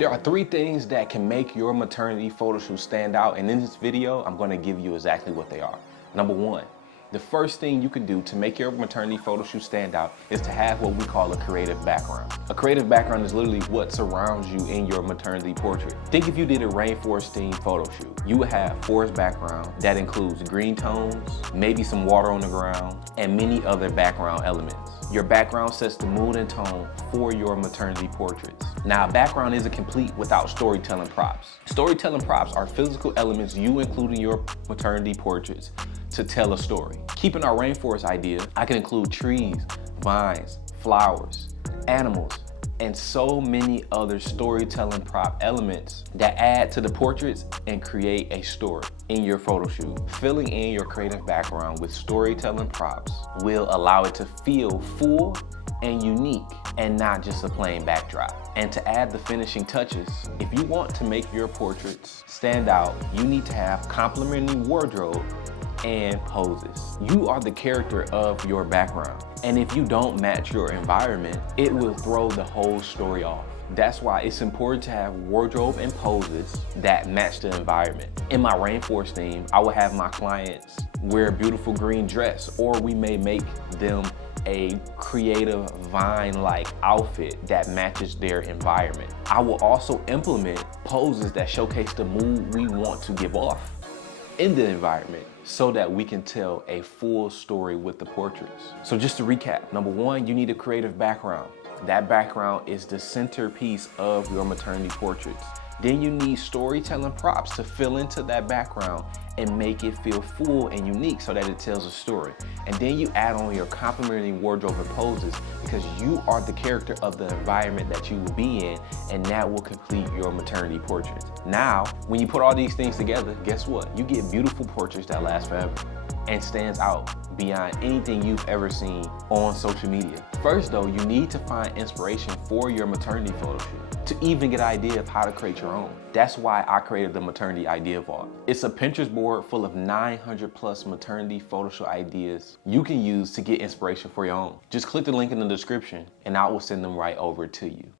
There are 3 things that can make your maternity photo shoot stand out, and in this video, I'm gonna give you exactly what they are. Number 1, the first thing you can do to make your maternity photo shoot stand out is to have what we call a creative background. A creative background is literally what surrounds you in your maternity portrait. Think if you did a rainforest themed photo shoot. You would have forest background that includes green tones, maybe some water on the ground, and many other background elements. Your background sets the mood and tone for your maternity portraits. Now, a background isn't complete without storytelling props. Storytelling props are physical elements you include in your maternity portraits to tell a story. Keeping our rainforest idea, I can include trees, vines, flowers, animals, and so many other storytelling prop elements that add to the portraits and create a story in your photo shoot. Filling in your creative background with storytelling props will allow it to feel full and unique and not just a plain backdrop. And to add the finishing touches, if you want to make your portraits stand out, you need to have complementing wardrobe and poses. You are the character of your background. And if you don't match your environment, it will throw the whole story off. That's why it's important to have wardrobe and poses that match the environment. In my rainforest theme, I will have my clients wear a beautiful green dress, or we may make them a creative vine-like outfit that matches their environment. I will also implement poses that showcase the mood we want to give off in the environment so that we can tell a full story with the portraits. So just to recap, number 1, you need a creative background. That background is the centerpiece of your maternity portraits. Then you need storytelling props to fill into that background and make it feel full and unique so that it tells a story. And then you add on your complementing wardrobe and poses because you are the character of the environment that you will be in, and that will complete your maternity portraits. Now, when you put all these things together, guess what? You get beautiful portraits that last forever and stands out beyond anything you've ever seen on social media. First though, you need to find inspiration for your maternity photo shoot to even get an idea of how to create your own. That's why I created the Maternity Idea Vault. It's a Pinterest board full of 900 plus maternity Photoshop ideas you can use to get inspiration for your own. Just click the link in the description and I will send them right over to you.